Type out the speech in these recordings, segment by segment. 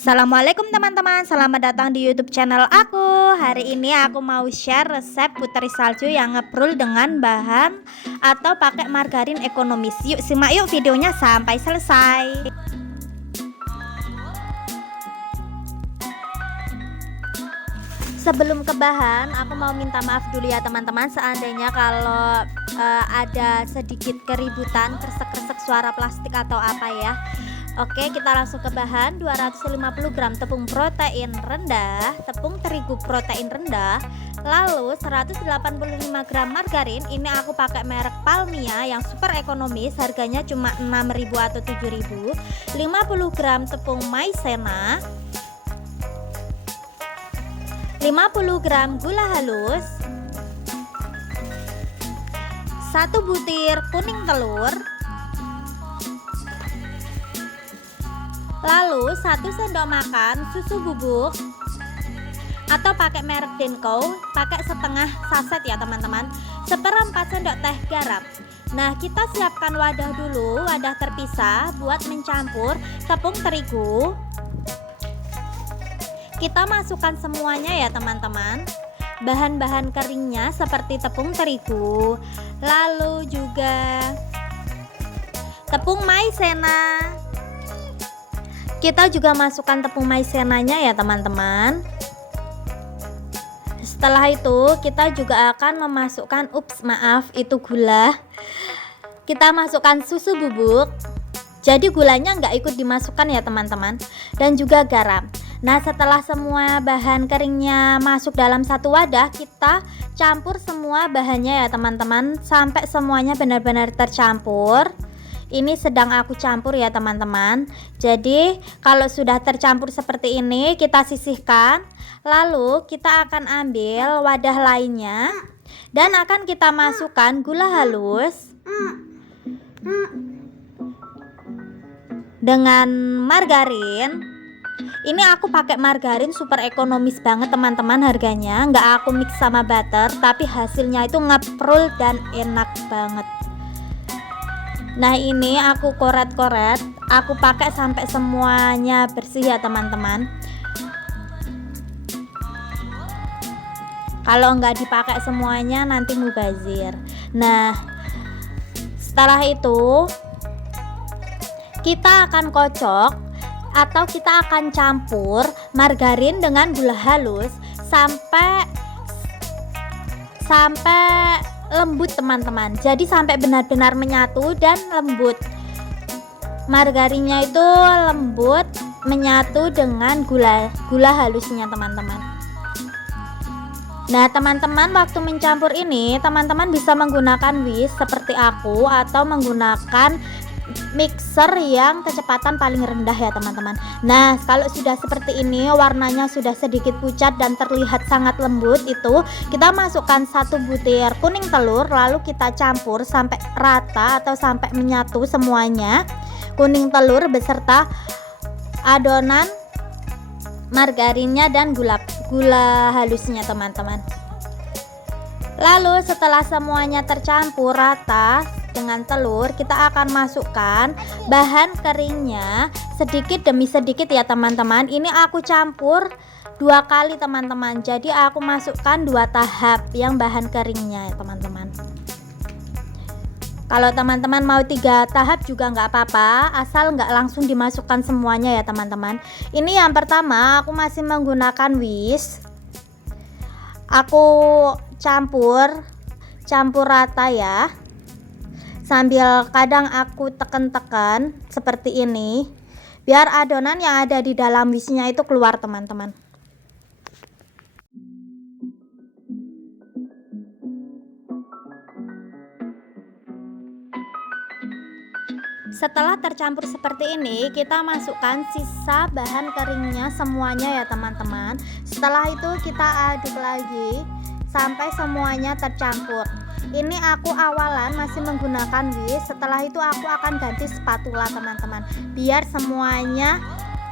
Assalamualaikum teman-teman, selamat datang di YouTube channel aku. Hari ini aku mau share resep putri salju yang ngebrul dengan bahan atau pakai margarin ekonomis. Yuk simak yuk videonya sampai selesai. Sebelum ke bahan, aku mau minta maaf dulu ya teman-teman. Seandainya kalau ada sedikit keributan, kresek-kresek suara plastik atau apa ya. Oke, kita langsung ke bahan. 250 gram tepung protein rendah, tepung terigu protein rendah, lalu 185 gram margarin. Ini aku pakai merek Palmia yang super ekonomis, harganya cuma 6.000 atau 7.000. 50 gram tepung maizena, 50 gram gula halus, 1 butir kuning telur, lalu 1 sendok makan susu bubuk atau pakai merek Denko, pakai setengah saset ya teman-teman, 1/4 sendok teh garam. Nah, kita siapkan wadah dulu, wadah terpisah buat mencampur tepung terigu. Kita masukkan semuanya ya teman-teman. Bahan-bahan keringnya seperti tepung terigu, lalu juga tepung maizena. Kita juga masukkan tepung maizenanya ya teman-teman. Setelah itu kita juga akan memasukkan itu gula. Kita masukkan susu bubuk. Jadi gulanya nggak ikut dimasukkan ya teman-teman. Dan juga garam. Nah, setelah semua bahan keringnya masuk dalam satu wadah, kita campur semua bahannya ya teman-teman sampai semuanya benar-benar tercampur. Ini sedang aku campur ya teman-teman. Jadi kalau sudah tercampur seperti ini, kita sisihkan. Lalu kita akan ambil wadah lainnya dan akan kita masukkan gula halus dengan margarin. Ini aku pakai margarin super ekonomis banget teman-teman, harganya nggak aku mix sama butter, tapi hasilnya itu ngeprul dan enak banget. Nah, ini aku koret-koret, aku pakai sampai semuanya bersih ya teman-teman. Kalau nggak dipakai semuanya nanti mubazir. Nah, setelah itu kita akan kocok atau kita akan campur margarin dengan gula halus sampai lembut teman-teman. Jadi sampai benar-benar menyatu dan lembut. Margarinnya itu lembut menyatu dengan gula halusnya teman-teman. Nah, teman-teman waktu mencampur ini teman-teman bisa menggunakan whisk seperti aku atau menggunakan mixer yang kecepatan paling rendah ya teman-teman. Nah, kalau sudah seperti ini, warnanya sudah sedikit pucat dan terlihat sangat lembut, itu kita masukkan 1 butir kuning telur, lalu kita campur sampai rata atau sampai menyatu semuanya, kuning telur beserta adonan margarinnya dan gula halusnya teman-teman. Lalu setelah semuanya tercampur rata dengan telur, kita akan masukkan bahan keringnya sedikit demi sedikit ya teman-teman. Ini aku campur 2 kali teman-teman, jadi aku masukkan 2 tahap yang bahan keringnya ya teman-teman. Kalau teman-teman mau 3 tahap juga nggak apa-apa, asal nggak langsung dimasukkan semuanya ya teman-teman. Ini yang pertama, aku masih menggunakan whisk. Aku campur rata ya, sambil kadang aku tekan-tekan seperti ini biar adonan yang ada di dalam whisknya itu keluar teman-teman. Setelah tercampur seperti ini, kita masukkan sisa bahan keringnya semuanya ya teman-teman. Setelah itu kita aduk lagi sampai semuanya tercampur. Ini aku awalan masih menggunakan whisk, setelah itu aku akan ganti spatula teman-teman, biar semuanya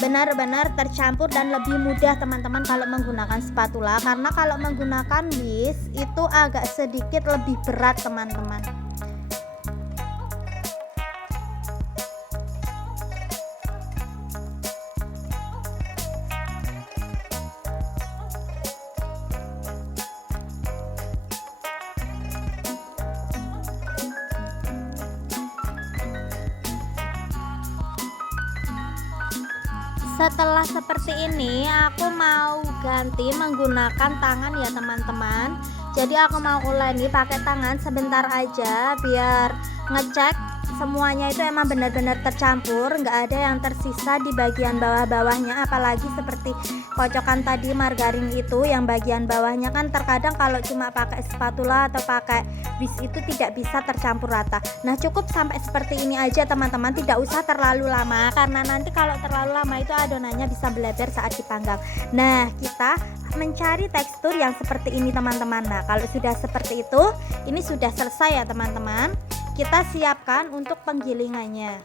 benar-benar tercampur dan lebih mudah teman-teman kalau menggunakan spatula, karena kalau menggunakan whisk itu agak sedikit lebih berat teman-teman. Setelah seperti ini aku mau ganti menggunakan tangan ya teman-teman. Jadi aku mau ulangi pakai tangan sebentar aja biar ngecek semuanya itu emang benar-benar tercampur, nggak ada yang tersisa di bagian bawah-bawahnya. Apalagi seperti kocokan tadi margarin itu yang bagian bawahnya kan terkadang kalau cuma pakai spatula atau pakai bis itu tidak bisa tercampur rata. Nah cukup sampai seperti ini aja teman-teman, tidak usah terlalu lama karena nanti kalau terlalu lama itu adonannya bisa melebar saat dipanggang. Nah kita mencari tekstur yang seperti ini teman-teman. Nah kalau sudah seperti itu, ini sudah selesai ya teman-teman. Kita siapkan untuk penggilingannya.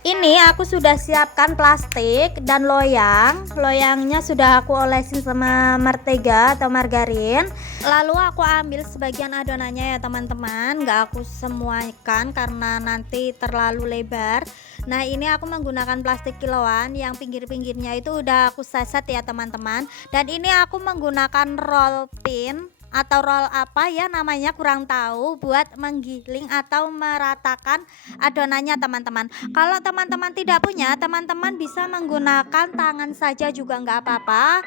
Ini aku sudah siapkan plastik dan loyang. Loyangnya sudah aku olesin sama mentega atau margarin. Lalu aku ambil sebagian adonannya ya teman-teman, nggak aku semuakan karena nanti terlalu lebar. Nah ini aku menggunakan plastik kiloan yang pinggir-pinggirnya itu udah aku seset ya teman-teman. Dan ini aku menggunakan roll pin atau roll apa ya namanya kurang tahu, buat menggiling atau meratakan adonannya teman-teman. Kalau teman-teman tidak punya, teman-teman bisa menggunakan tangan saja juga nggak apa-apa,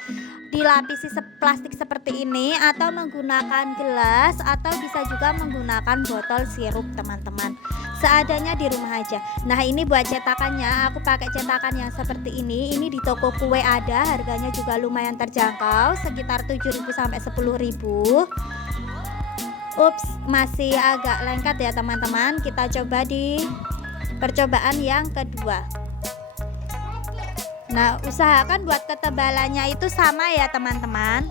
dilapisi plastik seperti ini atau menggunakan gelas atau bisa juga menggunakan botol sirup teman-teman, seadanya di rumah aja. Nah ini buat cetakannya aku pakai cetakan yang seperti ini di toko kue ada, harganya juga lumayan terjangkau sekitar 7.000 sampai 10.000. Ups, masih agak lengket ya teman-teman. Kita coba di percobaan yang kedua. Nah usahakan buat ketebalannya itu sama ya teman-teman.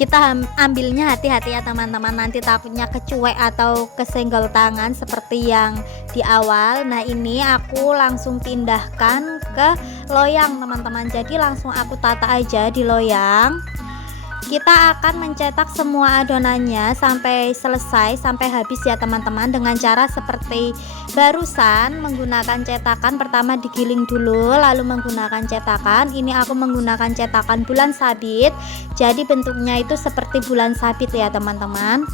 Kita ambilnya hati-hati ya teman-teman, nanti takutnya kecuek atau kesenggol tangan seperti yang di awal. Nah ini aku langsung pindahkan ke loyang teman-teman, jadi langsung aku tata aja di loyang. Kita akan mencetak semua adonannya sampai selesai, sampai habis ya teman-teman, dengan cara seperti barusan menggunakan cetakan. Pertama digiling dulu lalu menggunakan cetakan. Ini aku menggunakan cetakan bulan sabit, jadi bentuknya itu seperti bulan sabit ya teman-teman.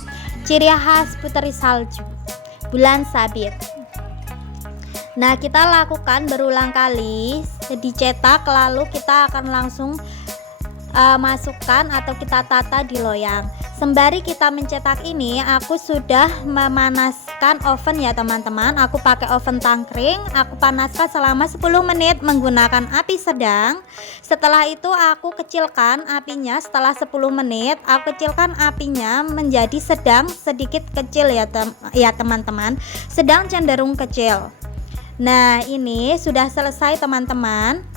Ciri khas putri salju bulan sabit. Nah kita lakukan berulang kali dicetak, lalu kita akan langsung masukkan atau kita tata di loyang. Sembari kita mencetak ini, aku sudah memanaskan oven ya teman-teman. Aku pakai oven tangkring, aku panaskan selama 10 menit menggunakan api sedang. Setelah itu aku kecilkan apinya. Setelah 10 menit aku kecilkan apinya menjadi sedang, sedikit kecil ya teman-teman, sedang cenderung kecil. Nah ini sudah selesai teman-teman.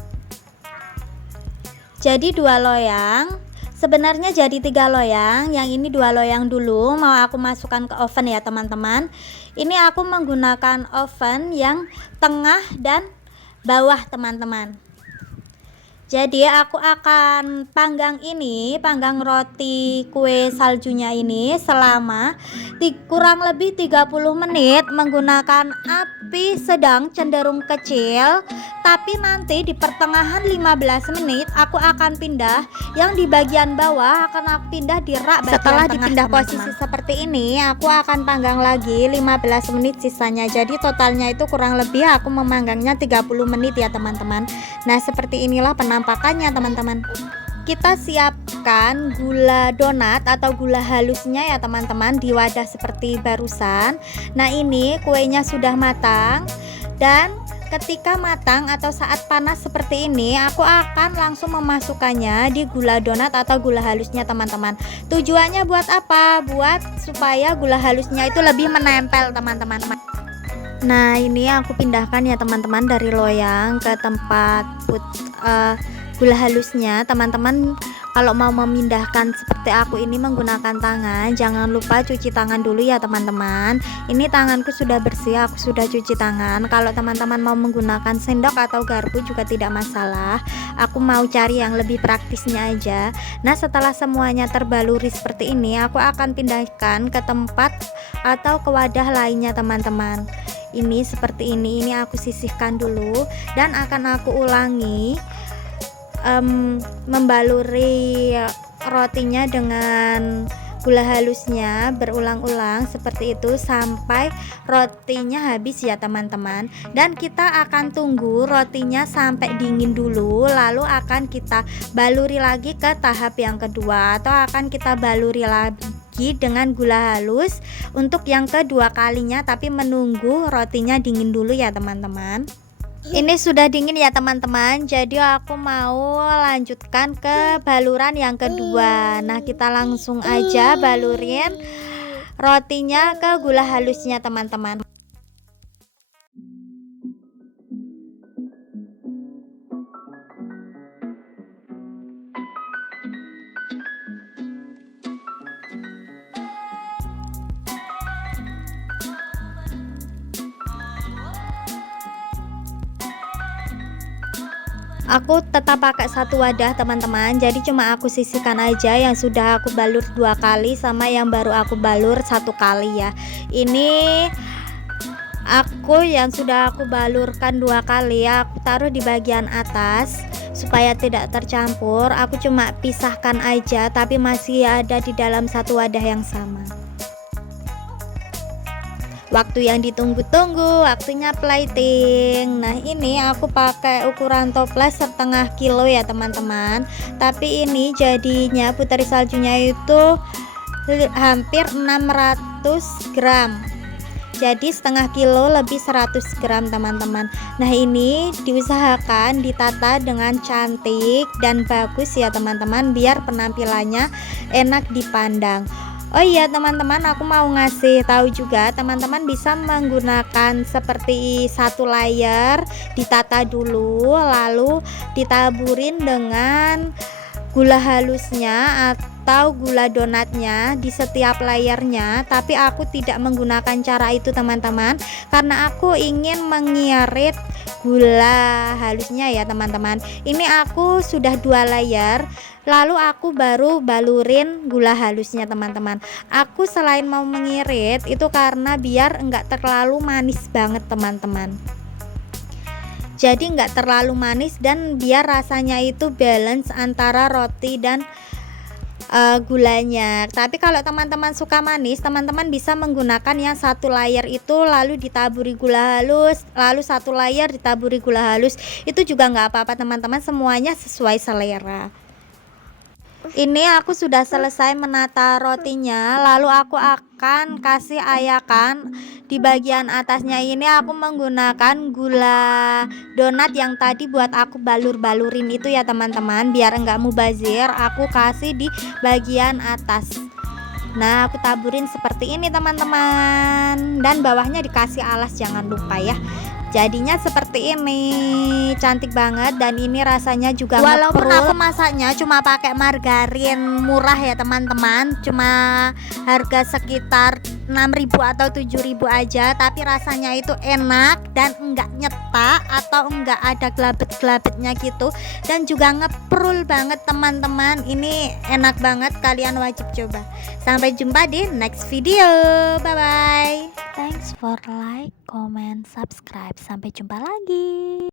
Jadi 2 loyang, sebenarnya jadi 3 loyang. Yang ini 2 loyang dulu mau aku masukkan ke oven ya teman-teman. Ini aku menggunakan oven yang tengah dan bawah teman-teman. Jadi aku akan panggang roti kue saljunya ini selama kurang lebih 30 menit menggunakan api sedang cenderung kecil. Tapi nanti di pertengahan 15 menit aku akan pindah, yang di bagian bawah akan aku pindah di rak bagian Setelah tengah, dipindah teman-teman. posisi seperti ini, aku akan panggang lagi 15 menit sisanya. Jadi totalnya itu kurang lebih aku memanggangnya 30 menit ya teman-teman. Nah seperti inilah penampakannya teman-teman. Kita siapkan gula donat atau gula halusnya ya teman-teman di wadah seperti barusan. Nah ini kuenya sudah matang, dan ketika matang atau saat panas seperti ini, aku akan langsung memasukkannya di gula donat atau gula halusnya teman-teman. Tujuannya buat apa? Buat supaya gula halusnya itu lebih menempel teman-teman. Nah ini aku pindahkan ya teman-teman dari loyang ke tempat gula halusnya. Teman-teman kalau mau memindahkan seperti aku ini menggunakan tangan, jangan lupa cuci tangan dulu ya teman-teman. Ini tanganku sudah bersih, aku sudah cuci tangan. Kalau teman-teman mau menggunakan sendok atau garpu juga tidak masalah. Aku mau cari yang lebih praktisnya aja. Nah setelah semuanya terbaluri seperti ini, aku akan pindahkan ke tempat atau ke wadah lainnya teman-teman. Ini seperti ini aku sisihkan dulu, dan akan aku ulangi membaluri rotinya dengan gula halusnya berulang-ulang seperti itu sampai rotinya habis ya teman-teman. Dan kita akan tunggu rotinya sampai dingin dulu, lalu akan kita baluri lagi ke tahap yang kedua, atau akan kita baluri lagi dengan gula halus untuk yang kedua kalinya, tapi menunggu rotinya dingin dulu ya teman-teman. Ini sudah dingin ya teman-teman, jadi aku mau lanjutkan ke baluran yang kedua. Nah, kita langsung aja balurin rotinya ke gula halusnya teman-teman. Aku tetap pakai satu wadah teman-teman, jadi cuma aku sisihkan aja yang sudah aku balur 2 kali sama yang baru aku balur 1 kali ya. Ini aku yang sudah aku balurkan 2 kali ya, aku taruh di bagian atas supaya tidak tercampur. Aku cuma pisahkan aja, tapi masih ada di dalam satu wadah yang sama. Waktu yang ditunggu-tunggu, waktunya plating. Nah, ini aku pakai ukuran toples setengah kilo ya teman-teman, tapi ini jadinya putri saljunya itu hampir 600 gram, jadi setengah kilo lebih 100 gram teman-teman. Nah, ini diusahakan ditata dengan cantik dan bagus ya teman-teman, biar penampilannya enak dipandang. Oh iya teman-teman, aku mau ngasih tahu juga, teman-teman bisa menggunakan seperti satu layer, ditata dulu lalu ditaburin dengan gula halusnya atau gula donatnya di setiap layernya. Tapi aku tidak menggunakan cara itu teman-teman, karena aku ingin mengirit gula halusnya ya teman-teman. Ini aku sudah 2 layer, lalu aku baru balurin gula halusnya teman-teman. Aku selain mau mengirit itu karena biar enggak terlalu manis banget teman-teman, jadi enggak terlalu manis dan biar rasanya itu balance antara roti dan gulanya. Tapi kalau teman-teman suka manis, teman-teman bisa menggunakan yang satu layer itu lalu ditaburi gula halus, lalu satu layer ditaburi gula halus, itu juga nggak apa-apa teman-teman, semuanya sesuai selera. Ini aku sudah selesai menata rotinya, lalu aku akan kasih ayakan di bagian atasnya. Ini aku menggunakan gula donat yang tadi buat aku balur-balurin itu ya teman-teman, biar enggak mubazir, aku kasih di bagian atas. Nah, aku taburin seperti ini teman-teman, dan bawahnya dikasih alas jangan lupa ya. Jadinya seperti ini, cantik banget, dan ini rasanya juga walaupun aku masaknya cuma pakai margarin murah ya teman-teman, cuma harga sekitar 6.000 atau 7.000 aja, tapi rasanya itu enak dan enggak nyetak atau enggak ada gelabet-gelabetnya gitu, dan juga ngeprul banget teman-teman. Ini enak banget, kalian wajib coba. Sampai jumpa di next video, bye bye. Thanks for like, comment, subscribe. Sampai jumpa lagi.